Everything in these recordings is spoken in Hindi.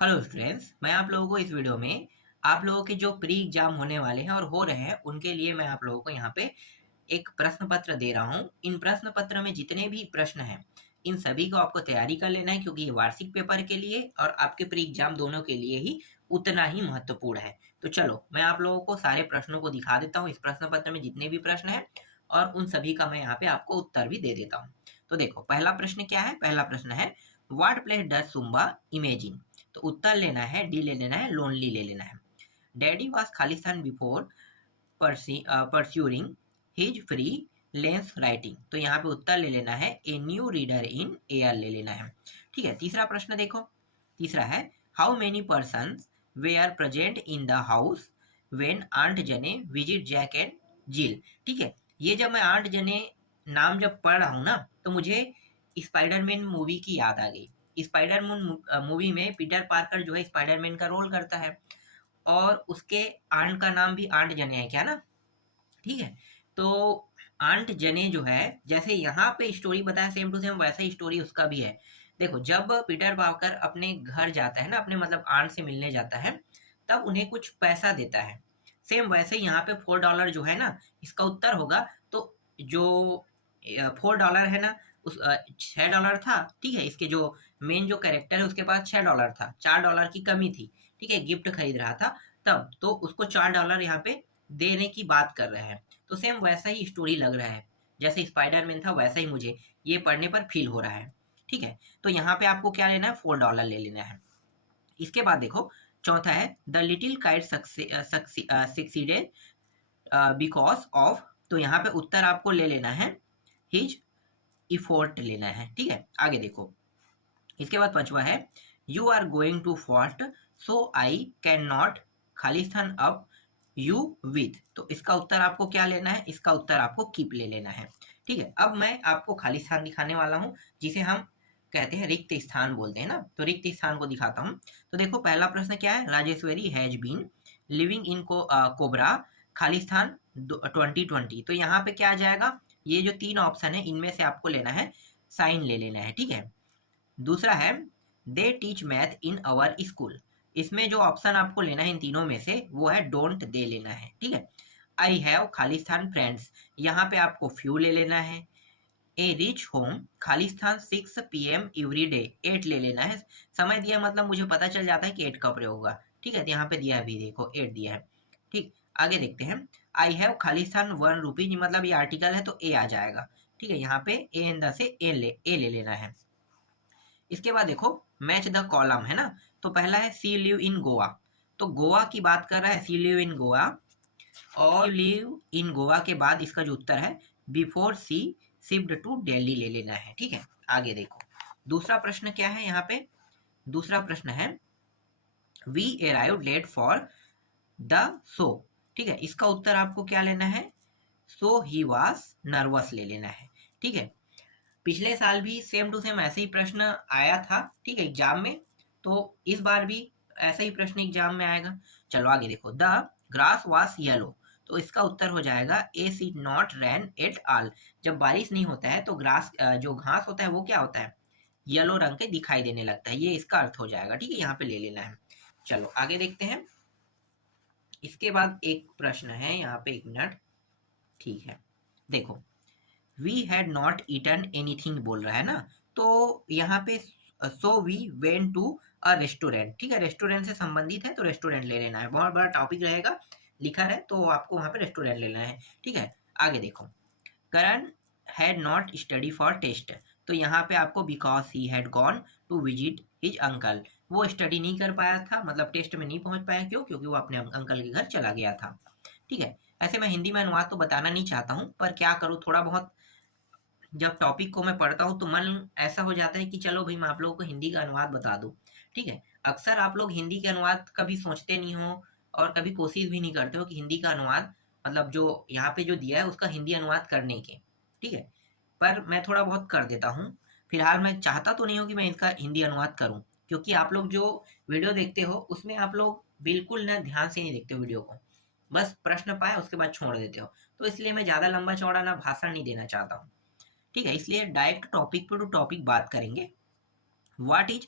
हेलो स्टूडेंट्स, मैं आप लोगों को इस वीडियो में आप लोगों के जो प्री एग्जाम होने वाले हैं और हो रहे हैं उनके लिए मैं आप लोगों को यहाँ पे एक प्रश्न पत्र दे रहा हूँ। इन प्रश्न पत्र में जितने भी प्रश्न हैं इन सभी को आपको तैयारी कर लेना है, क्योंकि ये वार्षिक पेपर के लिए और आपके प्री एग्जाम दोनों के लिए ही उतना ही महत्वपूर्ण है। तो चलो मैं आप लोगों को सारे प्रश्नों को दिखा देता हूँ, इस प्रश्न पत्र में जितने भी प्रश्न हैं, और उन सभी का मैं यहाँ पे आपको उत्तर भी दे देता हूँ। तो देखो, पहला प्रश्न क्या है? पहला प्रश्न है, what place does Sumba imagine? तो उत्तर लेना है, डी ले लेना है, लोनली ले लेना है। Daddy was Khalistan before pursuing his freelance writing. तो यहाँ पे उत्तर ले लेना है, a new reader in air ले लेना है। ठीक है, तीसरा प्रश्न देखो। तीसरा है, how many person were present in the house when aunt Jane visit Jack and Jill? ठीक है, ये जब मैं आंट जने नाम जब पढ़ रहा हूँ ना, तो मुझे स्पाइडरमैन मूवी की याद आ गई। स्पाइडरमैन मूवी में पीटर पार्कर जो है स्पाइडरमैन का रोल करता है, और उसके आंट का नाम भी आंट जने है, क्या ना? ठीक है, तो आंट जने जो है, जैसे यहाँ पे स्टोरी बताया सेम टू सेम वैसा ही स्टोरी उसका भी है। देखो, जब पीटर पार्कर अपने घर जाता है ना, अपने मतलब आंट से मिलने जाता है, तब उन्हें कुछ पैसा देता है। सेम वैसे ही यहाँ पे $4 जो है ना, इसका उत्तर होगा। तो जो $4 है ना, उस $6 था। ठीक है, इसके जो मेन जो कैरेक्टर है उसके पास $6 था, $4 की कमी थी। ठीक है, गिफ्ट खरीद रहा था तब, तो उसको $4 यहाँ पे देने की बात कर रहे हैं। तो सेम वैसा ही स्टोरी लग रहा है, जैसे स्पाइडरमैन था वैसा ही मुझे ये पढ़ने पर फील हो रहा है। ठीक है, तो यहाँ पे आपको क्या लेना है? $4 ले लेना है। इसके बाद देखो, चौथा है, the little kite succeeded because of. तो यहाँ पे उत्तर आपको ले लेना है, हिज इफोर्ट लेना है। ठीक है, आगे देखो। इसके बाद पांचवा है, you are going to fast so I can not खालिस्तान अप यू विथ। तो इसका उत्तर आपको क्या लेना है? इसका उत्तर आपको कीप ले लेना है। ठीक है, अब मैं आपको खालिस्तान दिखाने वाला हूं, जिसे हम कहते हैं रिक्त स्थान बोलते हैं ना, तो रिक्त स्थान को दिखाता हूं। तो देखो, पहला प्रश्न क्या है? Rajeshwari has been living in कोबरा खालिस्तान 2020। तो यहाँ पे क्या आ जाएगा? ये जो तीन ऑप्शन है इनमें से आपको लेना है, साइन ले लेना है। ठीक है, दूसरा है, they teach math in our school. इसमें जो ऑप्शन आपको लेना है इन तीनों में से, वो है डोंट दे लेना है। ठीक है, आई हैव खालिस्तान फ्रेंड्स, यहाँ पे आपको फ्यू ले लेना है। A rich home Khalistan 6 PM every day, 8 ले लेना है। समय दिया मतलब मुझे पता चल जाता है कि 8 कब प्रयोग होगा। ठीक है, तो यहाँ पे दिया है, अभी देखो 8 दिया है। ठीक, आगे देखते हैं। आई हैव खालिस्तान ₹1, मतलब ये आर्टिकल है तो ए आ जाएगा। ठीक है, यहाँ पे ए इन द से ए ले लेना है। इसके बाद देखो, मैच द कॉलम है ना, तो पहला है सी लिव इन गोवा। तो गोवा की बात कर रहा है, सी लिव इन गोवा, और लिव इन गोवा के बाद इसका जो उत्तर है, before she shift to Delhi ले लेना है। ठीक है, आगे देखो, दूसरा प्रश्न क्या है यहाँ पे? दूसरा प्रश्न है, we arrived late for the show. ठीक है, इसका उत्तर आपको क्या लेना है? सो ही वाज नर्वस ले लेना है। ठीक है, पिछले साल भी सेम टू सेम ऐसे ही प्रश्न आया था, ठीक है, एग्जाम में। तो इस बार भी ऐसा ही प्रश्न एग्जाम में आएगा। चलो आगे देखो, द ग्रास वास येलो। तो इसका उत्तर हो जाएगा, ए सी नॉट रैन एट ऑल। जब बारिश नहीं होता है तो ग्रास जो घास होता है वो क्या होता है? येलो रंग के दिखाई देने लगता है, ये इसका अर्थ हो जाएगा। ठीक है, यहाँ पे ले लेना है। चलो आगे देखते हैं। इसके बाद एक प्रश्न है यहाँ पे, एक मिनट। ठीक है, देखो, we had not eaten anything बोल रहा है ना, तो यहाँ पे so we went to a restaurant. ठीक है, रेस्टोरेंट से संबंधित है तो रेस्टोरेंट ले लेना है, बहुत बड़ा टॉपिक रहेगा, लिखा है तो आपको वहां पे रेस्टोरेंट लेना है। ठीक है, आगे देखो, Karan had not study for test. तो यहाँ पे आपको because he had gone to visit his uncle, वो स्टडी नहीं कर पाया था, मतलब टेस्ट में नहीं पहुंच पाया। क्यों? क्योंकि वो अपने अंकल के घर चला गया था। ठीक है, ऐसे मैं हिंदी में अनुवाद तो बताना नहीं चाहता हूँ, पर क्या करूँ, थोड़ा बहुत जब टॉपिक को मैं पढ़ता हूँ तो मन ऐसा हो जाता है कि चलो भाई मैं आप लोगों को हिंदी का अनुवाद बता दूँ। ठीक है, अक्सर आप लोग हिंदी के अनुवाद कभी सोचते नहीं हो और कभी कोशिश भी नहीं करते हो कि हिंदी का अनुवाद, मतलब जो यहाँ पे जो दिया है उसका हिंदी अनुवाद करने के। ठीक है, पर मैं थोड़ा बहुत कर देता हूँ। फिलहाल मैं चाहता तो नहीं हूँ कि मैं इसका हिंदी अनुवाद करूँ, क्योंकि आप लोग जो वीडियो देखते हो उसमें आप लोग बिल्कुल ना ध्यान से नहीं देखते हो वीडियो को, बस प्रश्न पाए उसके बाद छोड़ देते हो। तो इसलिए मैं ज़्यादा लंबा चौड़ा ना भाषण नहीं देना चाहता हूँ। ठीक है, इसलिए डायरेक्ट टॉपिक पे टू टॉपिक बात करेंगे। What is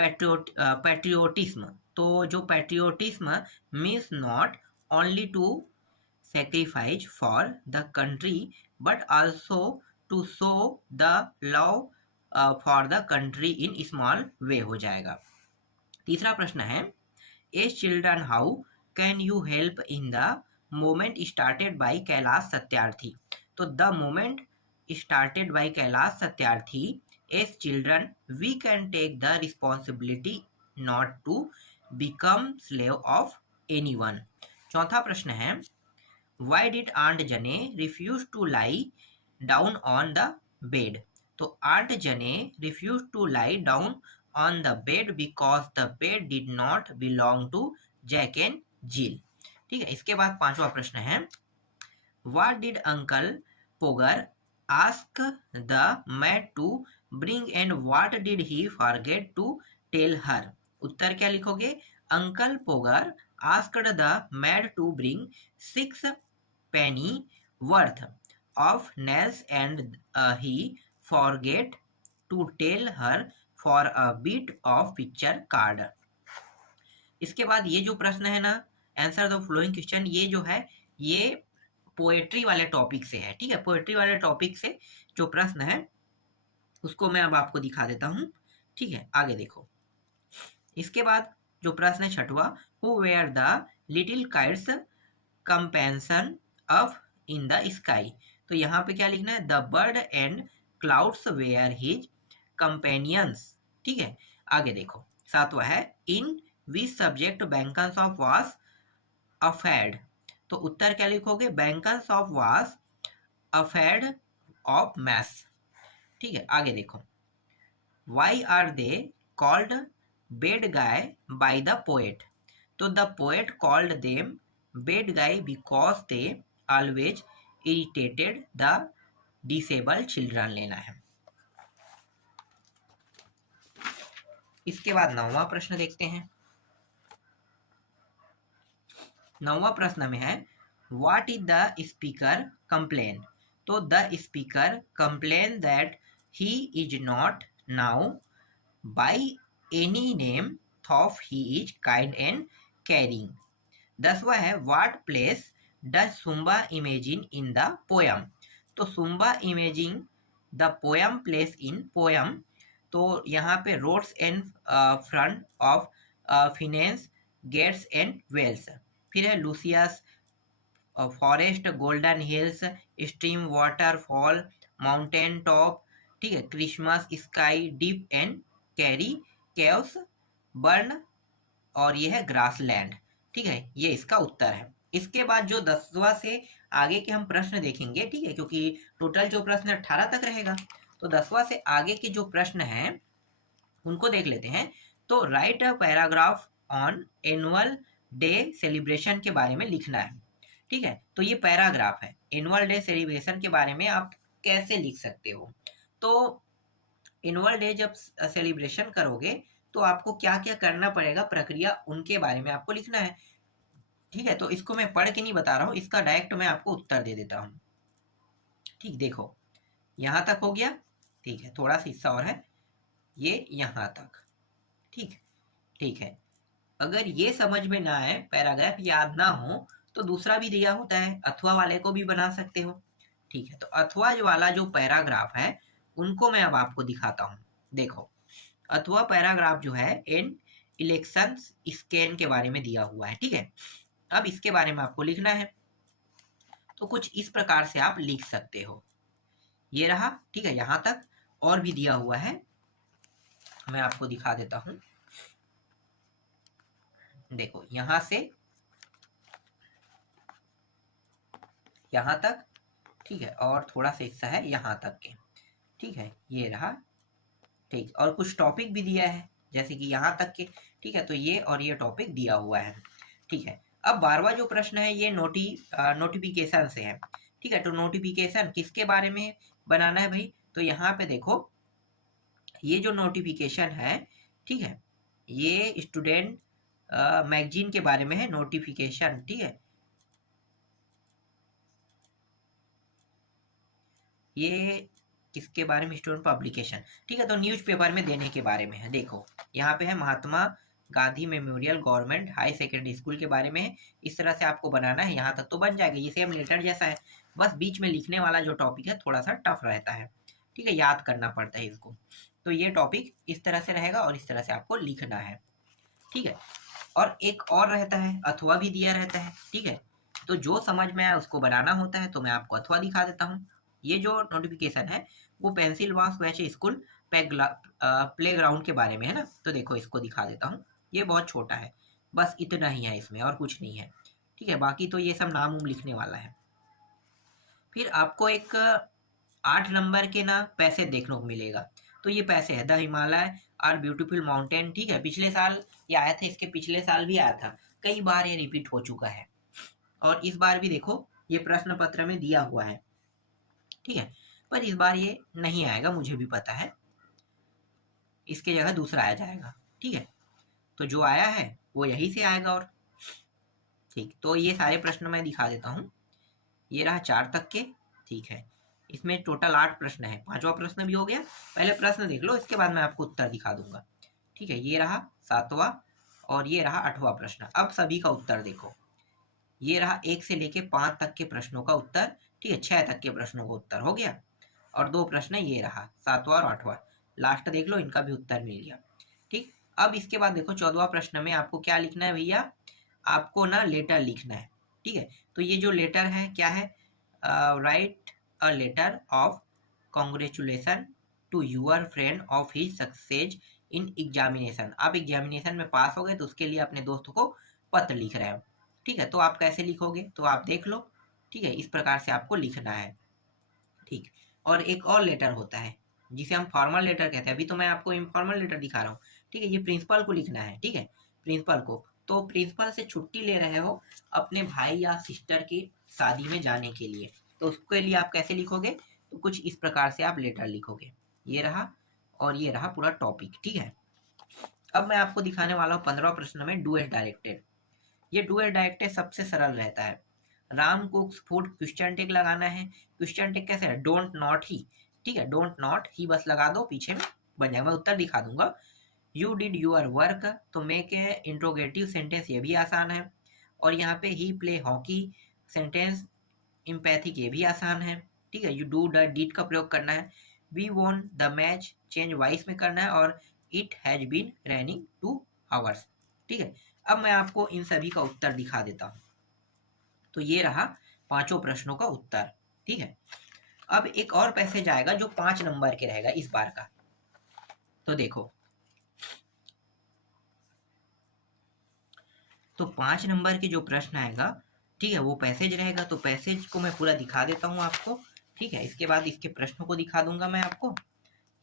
patriotism. तो जो patriotism means not only to sacrifice for the country but also to show the love for the country in small way हो जाएगा। तीसरा प्रश्न है, as children how can you help in the movement started by Kailash Satyarthi. तो the movement started by Kailash Satyarthi, as children we can take the responsibility not to become slave of anyone. चौथा प्रश्न है, Why did Aunt Jane refuse to lie down on the bed? तो Aunt Jane refused to lie down on the bed because the bed did not belong to Jack and Jill। ठीक है, इसके बाद पांचवा प्रश्न है, What did Uncle Pogar ask the maid to bring and what did he forget to tell her? उत्तर क्या लिखोगे, Uncle Pogar asked the maid to bring 6 penny worth of nails and he forget to tell her for a bit of picture card। इसके बाद ये जो प्रश्न है ना, आंसर द फ्लोइंग क्वेश्चन, ये जो है ये पोएट्री वाले टॉपिक से है। ठीक है, पोएट्री वाले टॉपिक से जो प्रश्न है उसको मैं अब आपको दिखा देता हूँ। ठीक है, आगे देखो। इसके बाद जो प्रश्न है छठवा, who were the little kites companion of in the sky. तो यहाँ पे क्या लिखना है, the bird and clouds were his companions. ठीक है, आगे देखो। सातवां है, इन विच सब्जेक्ट बैंकन्स ऑफ वास अफेयर्ड। तो उत्तर क्या लिखोगे, बैंकन्स of was afraid of maths. ठीक है, आगे देखो। Why are they called bad guy by the poet. तो the poet called them bad guy because they always irritated the disabled children लेना है। इसके बाद नौवां प्रश्न देखते हैं। नौवां प्रश्न में है, what is the speaker complain. तो the speaker complain that he is not now by any name though he is kind and caring. 10वां है, what place does Sumba imagine in the poem. तो Sumba imagine the poem place in poem. तो यहाँ पे roads and front of finance gates and wells. फिर है luscious, forest, golden hills, stream, waterfall, mountain top. ठीक है, Christmas, sky, deep and carry, caves, burn, और ये है ग्रासलैंड। ठीक है, ये इसका उत्तर है। इसके बाद जो 10वां से आगे के हम प्रश्न देखेंगे, ठीक है, क्योंकि टोटल जो प्रश्न 18 तक रहेगा, तो 10वां से आगे के जो प्रश्न हैं उनको देख लेते हैं। तो right a paragraph on annual day celebration के बारे में लिखना है। ठीक है, तो ये पैराग्राफ है, एनुअल डे सेलिब्रेशन के बारे में आप कैसे लिख सकते हो। तो एनुअल डे जब सेलिब्रेशन करोगे तो आपको क्या क्या करना पड़ेगा, प्रक्रिया, उनके बारे में आपको लिखना है। ठीक है, तो इसको मैं पढ़ के नहीं बता रहा हूँ, इसका डायरेक्ट मैं आपको उत्तर दे देता हूँ। ठीक, देखो यहाँ तक हो गया। ठीक है, थोड़ा सा हिस्सा और है, ये यहाँ तक। ठीक ठीक है, अगर ये समझ में ना आए, पैराग्राफ याद ना हो, तो दूसरा भी दिया होता है, अथवा वाले को भी बना सकते हो। ठीक है, तो अथवा वाला जो पैराग्राफ है उनको मैं अब आपको दिखाता हूँ। देखो, अथवा पैराग्राफ जो है इन इलेक्शन स्कैन के बारे में दिया हुआ है। ठीक है, अब इसके बारे में आपको लिखना है, तो कुछ इस प्रकार से आप लिख सकते हो। ये रहा, ठीक है, यहाँ तक और भी दिया हुआ है, मैं आपको दिखा देता हूँ। देखो, यहाँ से यहाँ तक, ठीक है, और थोड़ा सा हिस्सा है यहाँ तक के। ठीक है, ये रहा। ठीक, और कुछ टॉपिक भी दिया है, जैसे कि यहाँ तक के। ठीक है, तो ये और ये टॉपिक दिया हुआ है। ठीक है, अब 12वां जो प्रश्न है ये नोटिफिकेशन से है। ठीक है, तो नोटिफिकेशन किसके बारे में बनाना है भाई, तो यहाँ पे देखो, ये जो नोटिफिकेशन है, ठीक है, ये स्टूडेंट मैगजीन के बारे में है नोटिफिकेशन। ठीक है, ये किसके बारे में? Student publication. ठीक है, तो न्यूज़पेपर में देने के बारे में है। देखो यहाँ पे है Mahatma Gandhi memorial government high secondary school के बारे में है। इस तरह से आपको बनाना है, यहाँ तक तो बन जाएगा, ये सेम लेटर जैसा है, बस बीच में लिखने वाला जो टॉपिक है थोड़ा सा टफ रहता है। ठीक है, याद करना पड़ता है इसको। तो ये टॉपिक इस तरह से रहेगा और इस तरह से आपको लिखना है। ठीक है, और एक और रहता है, अथवा भी दिया रहता है। ठीक है, तो जो समझ में आए उसको बनाना होता है, तो मैं आपको अथवा दिखा देता हूँ। ये जो नोटिफिकेशन है वो पेंसिल बॉक्स वैसे स्कूल प्ले ग्राउंड के बारे में है ना। तो देखो इसको दिखा देता हूँ, ये बहुत छोटा है, बस इतना ही है इसमें और कुछ नहीं है। ठीक है, बाकी तो ये सब नाम उम लिखने वाला है। फिर आपको एक 8 नंबर के ना पैसे देखने को मिलेगा। तो ये पैसे है, the Himalaya are beautiful mountain. ठीक है, पिछले साल ये आया था, इसके पिछले साल भी आया था, कई बार ये रिपीट हो चुका है और इस बार भी देखो ये प्रश्न पत्र में दिया हुआ है। ठीक है, पर इस बार ये नहीं आएगा, मुझे भी पता है, इसके जगह दूसरा आ जाएगा। ठीक है, तो जो आया है वो यही से आएगा। और ठीक, तो ये सारे प्रश्न मैं दिखा देता हूँ। ये रहा 4 तक के। ठीक है, इसमें टोटल 8 प्रश्न है, 5वां प्रश्न भी हो गया। पहले प्रश्न देख लो, इसके बाद मैं आपको उत्तर दिखा दूंगा। ठीक है, ये रहा 7वां और ये रहा 8वां प्रश्न। अब सभी का उत्तर देखो, ये रहा 1 से लेके 5 तक के प्रश्नों का उत्तर। ठीक है, 6 तक के प्रश्नों का उत्तर हो गया और 2 प्रश्न ये रहा 7वां और 8वां, लास्ट देख लो, इनका भी उत्तर मिल गया। ठीक, अब इसके बाद देखो 14वां प्रश्न में आपको क्या लिखना है भैया, आपको ना लेटर लिखना है। ठीक है, तो ये जो लेटर है क्या है, write a letter of congratulation to your friend of his success in examination. आप एग्जामिनेशन में पास हो गए तो उसके लिए अपने दोस्तों को पत्र लिख रहे हो। ठीक है, तो आप कैसे लिखोगे तो आप देख लो। ठीक है, इस प्रकार से आपको लिखना है। ठीक, और एक और लेटर होता है जिसे हम फॉर्मल लेटर कहते हैं, अभी तो मैं आपको इनफॉर्मल लेटर दिखा रहा हूँ। ठीक है, ये प्रिंसिपल को लिखना है। ठीक है, प्रिंसिपल को, तो प्रिंसिपल से छुट्टी ले रहे हो अपने भाई या सिस्टर की शादी में जाने के लिए, तो उसके लिए आप कैसे लिखोगे, तो कुछ इस प्रकार से आप लेटर लिखोगे। ये रहा और ये रहा पूरा टॉपिक। ठीक है, अब मैं आपको दिखाने वाला हूँ 15वां प्रश्न में डू एज डायरेक्टेड। ये डू एज डायरेक्टेड सबसे सरल रहता है। राम कुक्स फूड, क्वेश्चन टिक लगाना है। क्वेश्चन टिक कैसे है, डोंट नॉट ही। ठीक है, डोंट नॉट ही बस लगा दो, पीछे में बन जाएगा, मैं उत्तर दिखा दूंगा। यू डिड यूर वर्क, तो मेक ए इंट्रोगेटिव सेंटेंस, ये भी आसान है। और यहाँ पे ही प्ले हॉकी सेंटेंस इम्पैथिक, ये भी आसान है। ठीक है, यू डू द डिड का प्रयोग करना है। We won the match change voice में करना है और it has been raining 2 hours. ठीक है, अब मैं आपको इन सभी का उत्तर दिखा देता हूँ। तो ये रहा 5 प्रश्नों का उत्तर। ठीक है, अब एक और पैसेज आएगा जो 5 नंबर के रहेगा इस बार का। तो देखो, तो 5 नंबर के जो प्रश्न आएगा, ठीक है, वो पैसेज रहेगा। तो पैसेज को मैं पूरा दिखा देता हूँ आपको। ठीक है, इसके बाद इसके प्रश्नों को दिखा दूंगा मैं आपको।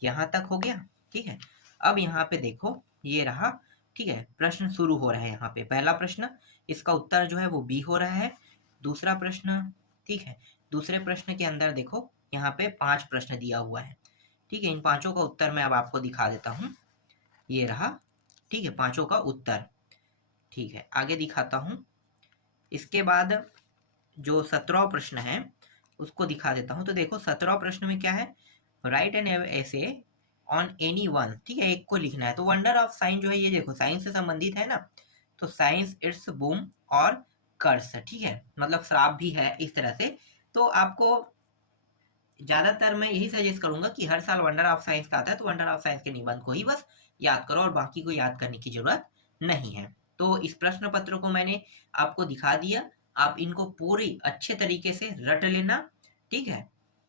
यहाँ तक हो गया। ठीक है, अब यहाँ पे देखो, ये रहा। ठीक है, प्रश्न शुरू हो रहे हैं यहाँ पे। पहला प्रश्न, इसका उत्तर जो है वो बी हो रहा है। दूसरा प्रश्न, ठीक है, दूसरे प्रश्न के अंदर देखो यहाँ पे 5 प्रश्न दिया हुआ है। ठीक है, इन 5 का उत्तर मैं अब आपको दिखा देता हूँ। ये रहा। ठीक है, 5 का उत्तर। ठीक है, आगे दिखाता हूँ। इसके बाद जो 17वां प्रश्न है उसको दिखा देता हूँ। तो देखो 17वां प्रश्न में क्या है, राइट एन ऐसे ऑन एनी वन। ठीक है, एक को लिखना है। तो वंडर ऑफ साइंस जो है, ये देखो साइंस से संबंधित है ना, तो साइंस इट्स बूम और कर्स। ठीक है, मतलब श्राप भी है इस तरह से। तो आपको ज्यादातर मैं यही सजेस्ट करूंगा कि हर साल वंडर ऑफ साइंस का आता है तो वंडर ऑफ साइंस के निबंध को ही बस याद करो और बाकी को याद करने की जरूरत नहीं है। तो इस प्रश्न पत्र को मैंने आपको दिखा दिया, आप इनको पूरी अच्छे तरीके से रट लेना। ठीक है,